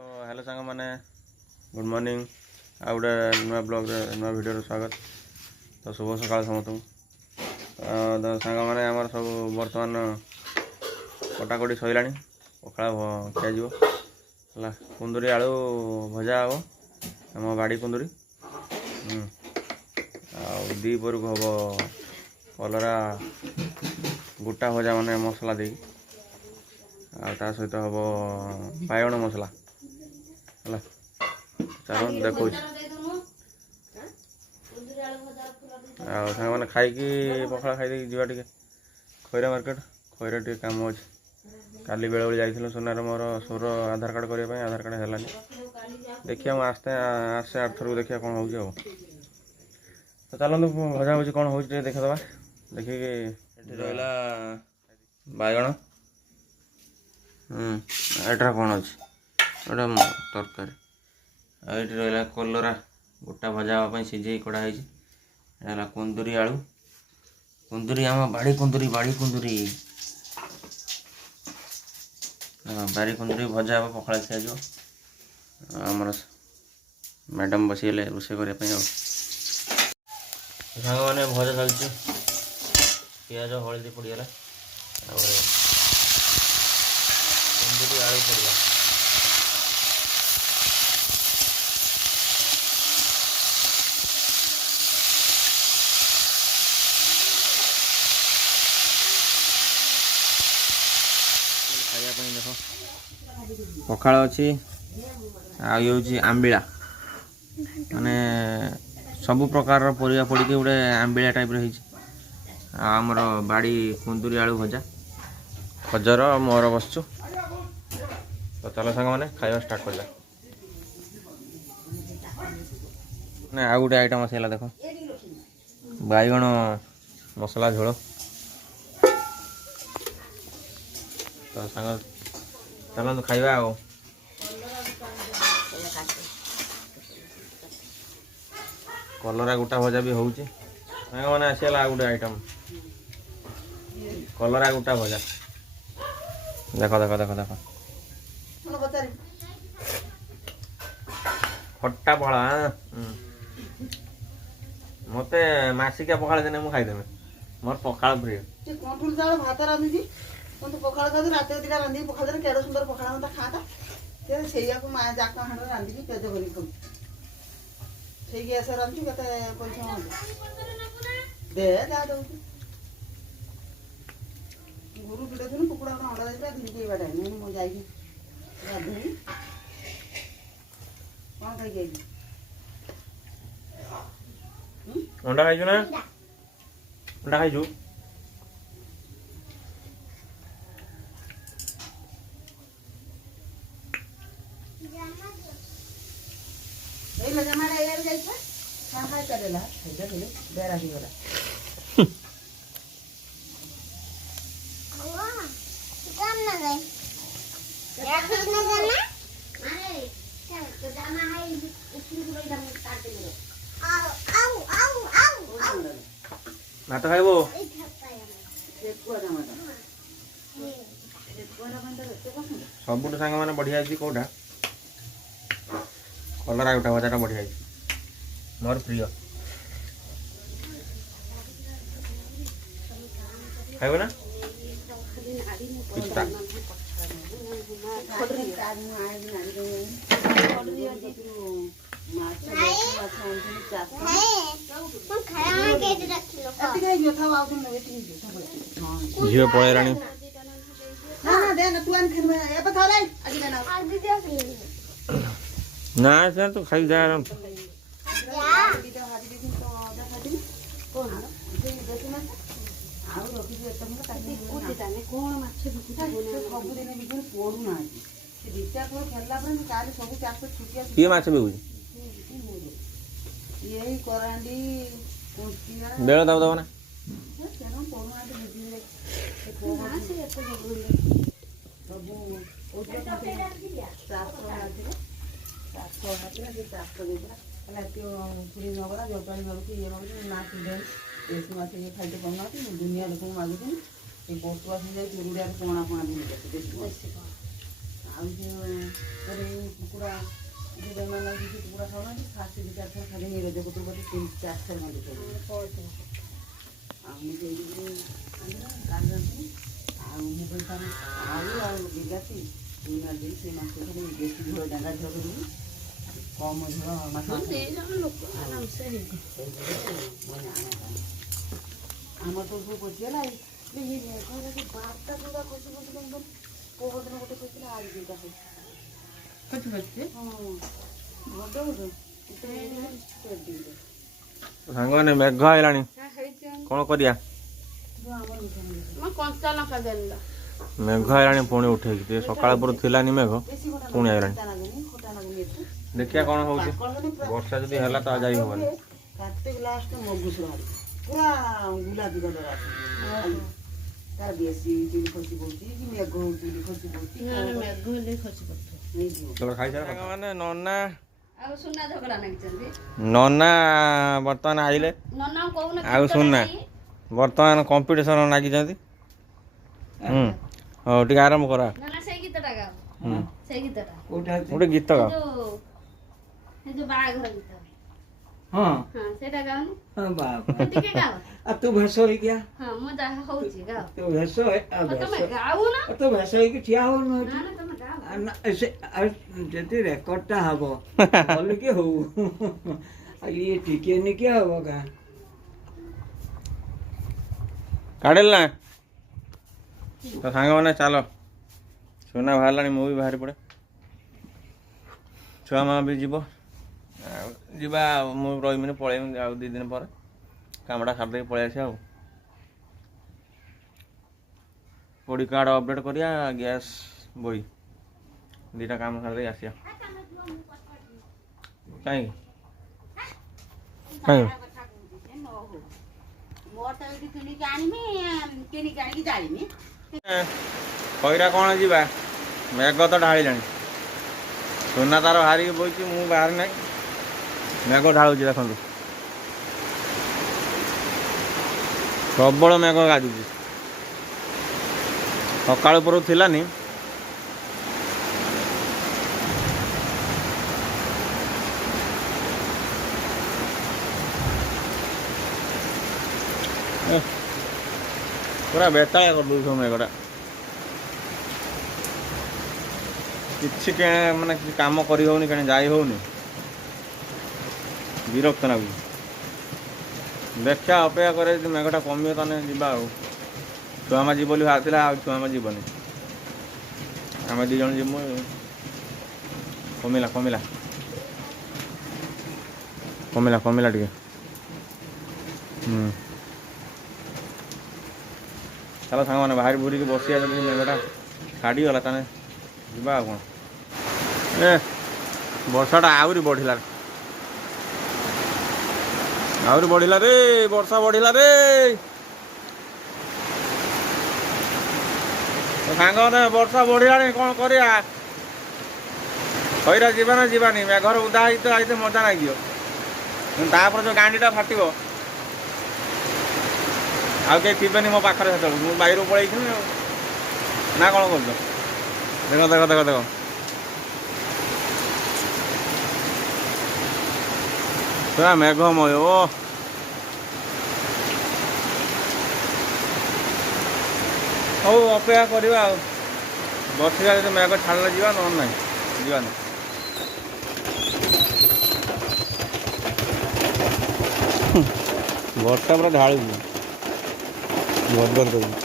तो हेलो सांग मैंने गुड मॉर्निंग आ गोटे नुआ ब्लॉग नुआ वीडियो स्वागत। तो शुभ सकाल समस्त तो सांग मैंने आम सब बर्तमान कटाकटी सैला पखाड़ खिया कुंदुरी आलू भजा हम आम बाड़ी कुंदुरी दीपर को हम कलरा गोटा भजा मैंने मसला दे सहित हम बाइगण मसला है चलो देखो मैंने खाई पखाड़ खाई जा खैरा मार्केट खैरा टे कम अच्छे काली बेले बेले जाइए सोनार मोर सोर आधार कार्ड करने आधार कार्ड है देखिए मुझे आसते आसे 8 थर देखिए कौन हो तो चलते भजा भुजी कौन हो देखीदे देखिए रहा बाइगण एटा कौन अच्छे गोटे तरकारी ये रहा कलरा गोटा भजा हाँपाई सीझे कड़ाई है कुंदुरी आलू कुंदुरी आम बाड़ी कुंदुरी बाड़ी कुंदुरी भजा हम पखाड़ खिया आमर मैडम बसीगले रोषे करने सांग मैंने भजा चलती पिज हलदी पड़गला कुंदुरी आलू पड़गला खाया देख पखाड़ अच्छी आउे आंबिला माने सबु प्रकार परिया पड़ी गोटे आंबिला टाइप रही आमर बाड़ी कुंदुरी आलू भजा खजर मोर बसचु तो चलो सांग मैंने खाଇବା स्टार्ट कर आ गोटे आइटम आसला देख बाइगण मसला झोल तो सांग चलते खाଇବା आ कलरा गोटा भजा भी होची सांग मैंने आसला गोटे आइटम कलरा गोटा भजा देख देख देख देख खट्टा पड़ा मत मसिका पखाड़ देने मुझे खाईदेमी मोर पखाड़ प्रिय कंट्रोल चाल भात रांधुची पण तू पखाळ खाते रात दिला रांधी पखाळ जर केडो सुंदर पखाळ होता खाता ते सेयाको मा जाका हांड रांधी की पेज भरी खाऊ सेई गैस रांधी कते पैसा मांगे दे जा दो गुरु बिडे दिन कुकुडा को अंडा देबा दिन के बाडा ने मो जाई रांधी कोन खाई गई अंडा खाइजु ना अंडा खाइजु ए लगा मारा यार जाई था हां हां करेला हैदा ले बेरा ही वाला हुआ काम ना गए या कुछ ना करना अरे चल तो जाना है इसलिए तो एकदम काट दे आओ आओ आओ आओ भात खाइबो एक को ना मत एक को ना बंद रखे को सबुठ सांग मैंने बढ़िया कौटा कलरा गोटा भजा बढ़िया मोर प्रिय खाइब ना पिस्ता झील पड़ेगा ना सर तो खाई जा किए माछ बेगुच बेल दब दब ना दुनिया लोक मागुन बसुआ से जाए चुरुड़िया कोणा कोणा भी ଫାଷ୍ଟ 2-4 ଥର ଖାଲି ନିରଜ କତୁରୁ ବୋଧେ 3-4 ଥର ମାଣ୍ଡି ଖାଇଲି। ଆଉ ମୁଁ ସେଇଠିକି କାଲି ରାନ୍ଧିଲି ଆଉ ମୁଁ କହିଲି ତାର ଆଳୁ ଆଉ ବିଲାତି ଦୁଇ ମାରିଦେବି ସେଇ ମାଛ ଖାଲି ବେଶୀ ଝୋଳ ଡାଙ୍ଗା ଝୋଳ କରିବି କମ ଝୋଳ ମାଛ ଆମର ତ ସବୁ ପଚିଗଲା ଇଏ କହିଲା କି 12ଟା ସୁଦ୍ଧା ଖସି ପହରଦିନ ଗୋଟେ ଖସିଲା ଆଜି 2ଟା ଖସି ହଁ ବଡ଼ ବଡ଼ ସାଙ୍ଗମାନେ ମେଘ ଆଇଲାଣି କ'ଣ କରିବା? କଞ୍ଚା ଲଙ୍କା ଦେଲ ମେଘ ଆଇଲାଣି ପୁଣି ଉଠେଇକି ଟିକେ ସକାଳ ପରୁ ଥିଲାନି ମେଘ ପୁଣି ଆଇଲାଣି। ଦେଖିବା କ'ଣ ହଉଛି। ବର୍ଷା ଯଦି ହେଲା ତ ଯାଇ ହବନି। କାର୍ତ୍ତିକ ଲାଷ୍ଟ ମଗୁସୁର ପୁରା ଗୁଲାପୀ କଲର ତାର ବେଶୀ ଚିଲି ଖସି ପଡୁଛି କି ମେଘ ହଉଛି ଖସି ପଡୁଛି ସାଙ୍ଗମାନେ ନନା ଆଉ ସୁନା ଝଗଡ଼ା ନାଗିଛନ୍ତି ନନା ବର୍ତ୍ତମାନ ଆଇଲେ ନନା କହୁନ ଆଉ ସୁନା ବର୍ତ୍ତମାନ କମ୍ପିଟିସନ ଲାଗିଛନ୍ତି। ହଉ ଟିକେ ଆରମ୍ଭ କର। ନନା ସେଇ ଗୀତଟା ଗାଅ ସେଇ ଗୀତଟା ଗୋଟେ ଗୀତ ଗାଅ। ଯୋଉ ବାହାଘର ଗୀତ ହଁ ହଁ ସେଇଟା ଗାଅନି ହଁ ବାପ ଟିକେ ଗାଅ ଆଉ ତୁ ଭେଷ ହେଇକିଆ ହଁ ମୁଁ ଯାହା ହଉଛି ଗାଅ ତୁ ଭେଷ ତମେ ଗାଉ ନା ତୁ ଭେଷ ହେଇକି ଠିଆ ହଉନୁ ନା ନା ତମେ ଗାଅ ଯଦି ରେକର୍ଡଟା ହବ ଭଲ କି ହଉ ଆଉ ଇଏ ଟିକେ ନିକିଆ ହବ କା କାଢିଲ ନା ତ ସାଙ୍ଗମାନେ ଚାଲ ସୁନା ବାହାରିଲାଣି ମୁଁ ବି ବାହାରି ପଡ଼େ ଛୁଆ ମା ବି ଯିବ ଆଉ ଯିବା ଆଉ ମୁଁ ରହିବିନି ପଳେଇବି ଆଉ 2 ଦିନ ପରେ କାମଟା ସାରିଦେଇକି ପଳେଇ ଆସିବା ଆଉ ପୋଡ଼ି କାର୍ଡ଼ ଅପଡ଼େଟ୍ କରିବା ଗ୍ୟାସ୍ ବହି 2ଟା କାମ ସାରିଦେଇକି ଆସିବା। କାହିଁକି କାହିଁକି ଖଇରା କ'ଣ ଯିବା ମେଘ ତ ଢାଳିଲାଣି ସୁନା ତାର ବାହାରିକି ବଇଛି ମୁଁ ବାହାରି ନାହିଁ ମେଘ ଢାଳୁଛି ଦେଖନ୍ତୁ ପ୍ରବଳ ମେଘ ଗାଜୁଛି ସକାଳୁ ପରୁ ଥିଲାନି ପୁରା ବେତାଳିଆ କରିଦେଉଛି ସବୁ ମେଘଟା କିଛି ମାନେ କିଛି କାମ କରି ହେଉନି କେଣେ ଯାଇ ହେଉନି ବିରକ୍ତ ଲାଗୁଛି। ଦେଖିବା ଅପେକ୍ଷା করে ଯଦି ମେଘଟା କମିବ ତାହେଲେ ଯିବା ଆଉ ଛୁଆମା ଯିବ ବୋଲି ବାହାରିଥିଲା ଆଉ ଛୁଆମା ଯିବନି ଆମେ 2 ଜଣ ଯିବୁ କମିଲା କମିଲା କମିଲା କମିଲା ଟିକେ ଚାଲ ସାଙ୍ଗମାନେ ବାହାରି ବୁରିକି ବସିବା ଯଦି ମେଘଟା ଛାଡ଼ିଗଲା ତାହେଲେ ଯିବା ଆଉ କ'ଣ ବର୍ଷାଟା ଆହୁରି ବଢ଼ିଲା ରେ ବର୍ଷା ବଢ଼ିଲା ରେ ସାଙ୍ଗମାନେ ବର୍ଷା ବଢ଼ିଲାଣି କ'ଣ କରିବା ଖଇରା ଯିବା ନା ଯିବାନି ମେଘର ଉଦା ହେଇତ ଆଇତେ ମଜା ଲାଗିବ ତାପରେ ଯେଉଁ ଗାଣ୍ଡିଟା ଫାଟିବ ଆଉ କେହି ଥିବେନି ମୋ ପାଖରେ ସେତେବେଳେ ମୁଁ ବାଇରୁ ପଳେଇଥିବି ଆଉ ନା କ'ଣ କରୁଛ ଦେଖ ଦେଖ ଦେଖ ଦେଖ ପୁରା ମେଘମୟ ଓ ହଉ ଅପେକ୍ଷା କରିବା ଆଉ ବସିବା ଯଦି ମେଘ ଛାଡ଼ିଲେ ଯିବା ନହେଲେ ନାହିଁ ଯିବାନି ବର୍ଷା ପୁରା ଢାଳୁଛି ଗଦଗଦ କରୁଛି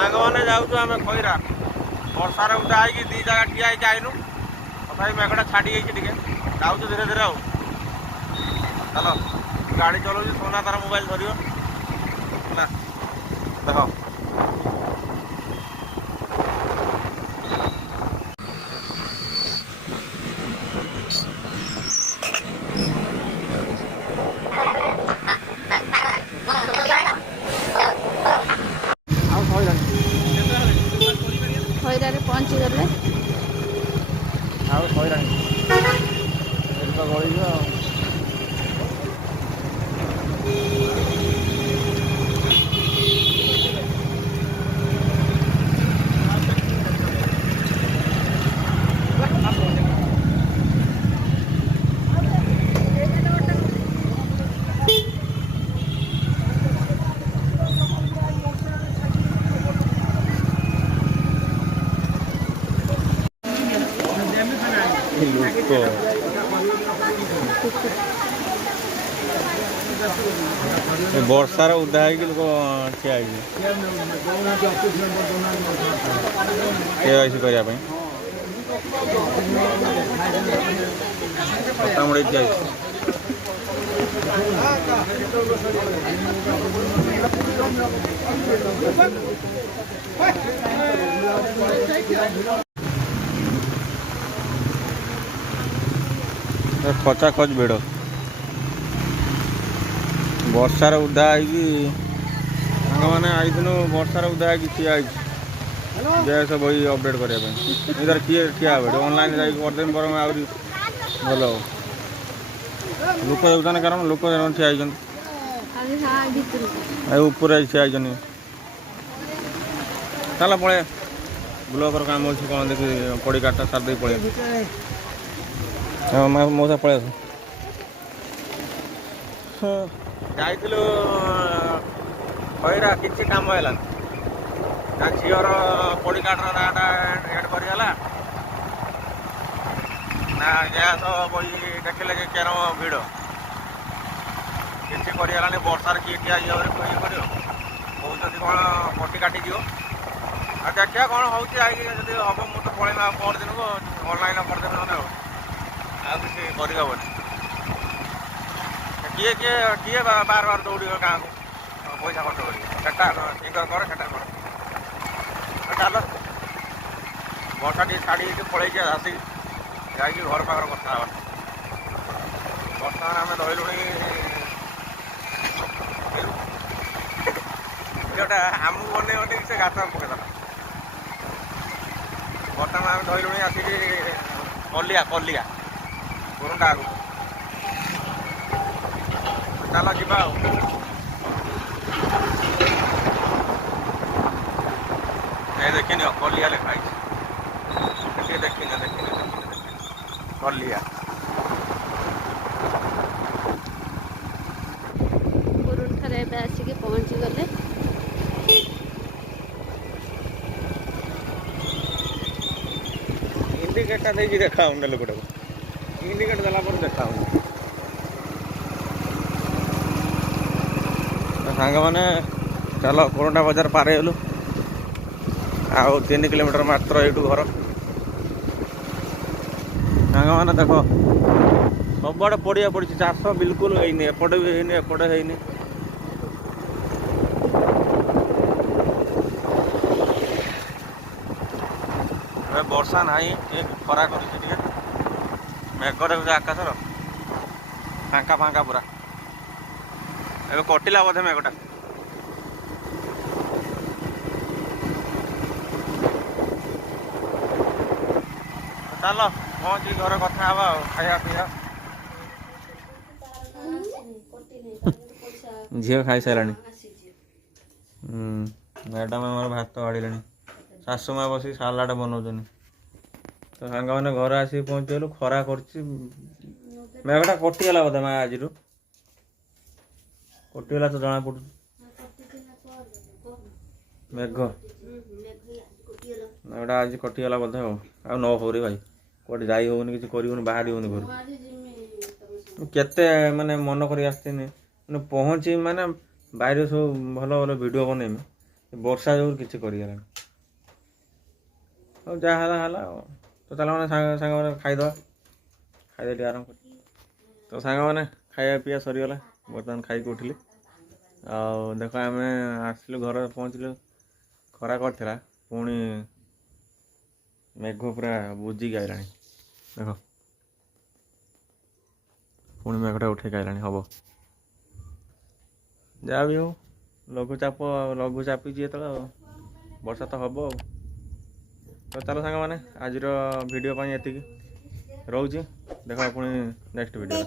ସାଙ୍ଗମାନେ ଯାଉଛୁ ଆମେ ଖଇରା ବର୍ଷାରେ ଉଦା ହେଇକି 2 ଜାଗା ଠିଆ ହେଇକି ଆଇନୁ ତଥାପି ମେଘଟା ଛାଡ଼ି ଯାଇଛି ଟିକେ ଯାଉଛୁ ଧୀରେ ଧୀରେ ଆଉ ଚାଲ ଗାଡ଼ି ଚଲାଉଛି ସୁନା ତାର ମୋବାଇଲ ଧରିବ ହେଲା ଦେଖ ଖଇରାରେ ପହଞ୍ଚିଗଲେ ଆଉ ଖଇରାଣି ଗଳିଯିବ ଆଉ ଲୋକ ଏ ବର୍ଷାରେ ଓଦା ହେଇକି ଲୋକ ଠିଆ ହେଇଛି KYC କରିବା ପାଇଁ ଛତାମୁଡ଼ି ଠିଆ ହେଇଛି। ଖଚା ଖଚ ଭିଡ଼ ବର୍ଷାରେ ଓଦା ହେଇକି ସାଙ୍ଗମାନେ ଆଇଥିଲୁ ବର୍ଷାରେ ଓଦା ହେଇକି ଠିଆ ହେଇଛି ଗ୍ୟାସ୍ ବହି ଅପଡ଼େଟ୍ କରିବା ପାଇଁ ଏଇଥର କିଏ ଠିଆ ହେବ ଏଠି ଅନଲାଇନ୍ ଯାଇକି କରିଦେବି ବରଂ ଆହୁରି ଭଲ ହେବ ଲୋକ ଯାଉଛନ୍ତି କାରଣ ଲୋକ ଠିଆ ହେଇଛନ୍ତି ଆଉ ଉପରେ ଠିଆ ହେଇଛନ୍ତି ଚାଲ ପଳେଇବା ବ୍ଲକର କାମ ଅଛି କ'ଣ ଦେଖି ପଡ଼ି କାଟଟା ସାରି ଦେଇକି ପଳେଇବା ମଉସା ପଳେଇ ଆସ ଯାଇଥିଲୁ ହଇରା କିଛି କାମ ହେଲାନି ତା ଝିଅର ପଡ଼ି କାଟର ନାଁଟା ଏଡ୍ କରିଗଲା ନା ଗ୍ୟାସ୍ ବହି ଦେଖିଲେ ଯେ କେରମ ଭିଡ଼ କିଛି କରିହେଲାନି ବର୍ଷାରେ କିଏ ଠିଆ ଇଏ କରିବ କହୁଛନ୍ତି କ'ଣ ପଟି କାଟିଯିବ ଆଉ ଦେଖିବା କ'ଣ ହେଉଛି ଯାଇକି ଯଦି ହେବ ମୁଁ ତ ପଳେଇବି ଆଉ ପରଦିନକୁ ଅନଲାଇନ୍ କରିଦେବି ନହେଲେ ଆଉ କିଛି କରିହେବନି କିଏ ବାର ଦୌଡ଼ିବ ଗାଁକୁ ପଇସା ଖର୍ଚ୍ଚ କରିବ ସେଟା ଇଙ୍କର କର ସେଟା କର ଚାଲ ବର୍ଷା ଟିକେ ଛାଡ଼ିକି ପଳେଇକି ଆସିକି ଯାଇକି ଘର ପାଖରେ କଥା ହେବା ବର୍ତ୍ତମାନ ଆମେ ରହିଲୁଣି ଝିଅଟା ଆମକୁ ବନେଇ ସେ ଗାତ ପକେଇଦେଲା ବର୍ତ୍ତମାନ ଆମେ ଧରିଲୁଣି ଆସିକି କଲିଆ କୁରୁଣ୍ଡା ଆଗକୁ ଚାଲ ଯିବା ଆଉ ଦେଖିନି କଲିଆ ଲେଖା ହେଇଛି ଟିକେ ଦେଖିନି କଲିଆ କୁରୁଣ୍ଡାରେ ଏବେ ଆସିକି ପହଞ୍ଚିଗଲେ ଇଣ୍ଡିକେଟର ଦେଇକି ଦେଖାଉନି ଲୋକଟାକୁ ଇଣ୍ଡିକେଟର ଦେଲା ପରେ ଦେଖାଉନି ସାଙ୍ଗମାନେ ଚାଲ କୋରଣ୍ଡା ବଜାର ପାର ହେଇଗଲୁ ଆଉ 3 କିଲୋମିଟର ମାତ୍ର ଏଇଠୁ ଘର ସାଙ୍ଗମାନେ ଦେଖ ସବୁଆଡ଼େ ପଡ଼ିଆ ପଡ଼ିଛି ଚାଷ ବିଲକୁଲ ହେଇନି ଏପଟେ ବି ହେଇନି ଏପଟେ ହେଇନି ଏବେ ବର୍ଷା ନାହିଁ ଟିକେ ଖରା କରୁଛି ଟିକେ ମେଘ ଦେଖୁଛି ଆକାଶର ଫାଙ୍କା ପୁରା ଏବେ କଟିଲା ବୋଧେ ମେଘଟା ଚାଲ ପହଞ୍ଚି ଘରେ କଥା ହେବା ଆଉ ଖାଇବା ପିଇବା ଝିଅ ଖାଇସାରିଲାଣି ମ୍ୟାଡ଼ାମ୍ ଆମର ଭାତ ବାଢ଼ିଲେଣି ଶାଶୁ ମା ବସି ସାଲାଡ଼ ବନାଉଛନ୍ତି ତ ସାଙ୍ଗମାନେ ଘରେ ଆସିକି ପହଞ୍ଚିଗଲୁ ଖରା କରୁଛି ମେଘଟା କଟିଗଲା ବୋଧେ ମା ଆଜିରୁ କଟିଗଲା ତ ଜଣା ପଡୁଛି ମେଘଟା ଆଜି କଟିଗଲା ବୋଧେ ଆଉ ନ ହଉ ରେ ଭାଇ କୁଆଡ଼େ ଯାଇ ହେଉନି କିଛି କରିହେଉନି ବାହାରି ହେଉନି ଘରୁ କେତେ ମାନେ ମନ କରି ଆସିଥିନି ମାନେ ପହଞ୍ଚି ମାନେ ବାଇରେ ସବୁ ଭଲ ଭିଡ଼ିଓ ବନେଇମି ବର୍ଷା ଯୋଗୁଁ କିଛି କରିହେଲାନି ଆଉ ଯାହା ହେଲା ଆଉ ତ ଚାଲ ମାନେ ସାଙ୍ଗମାନେ ଖାଇଦେବା ଟିକେ ଆରମ୍ଭ କରି ତ ସାଙ୍ଗମାନେ ଖାଇବା ପିଇବା ସରିଗଲା ବର୍ତ୍ତମାନ ଖାଇକି ଉଠିଲି ଆଉ ଦେଖ ଆମେ ଆସିଲୁ ଘରେ ପହଞ୍ଚିଲୁ ଖରା କରିଥିଲା ପୁଣି ମେଘ ପୁରା ବୁଜିକି ଆଇଲାଣି ଦେଖ ପୁଣି ମେଘଟା ଉଠେଇକି ଆଇଲାଣି ହେବ ଯାହା ବି ହଉ ଲଘୁ ଚାପିଛି ଯେତେବେଳେ ଆଉ ବର୍ଷା ତ ହେବ ଆଉ ତ ଚାଲ ସାଙ୍ଗମାନେ ଆଜିର ଭିଡ଼ିଓ ପାଇଁ ଏତିକି ରହୁଛି ଦେଖ ପୁଣି ନେକ୍ସଟ ଭିଡ଼ିଓ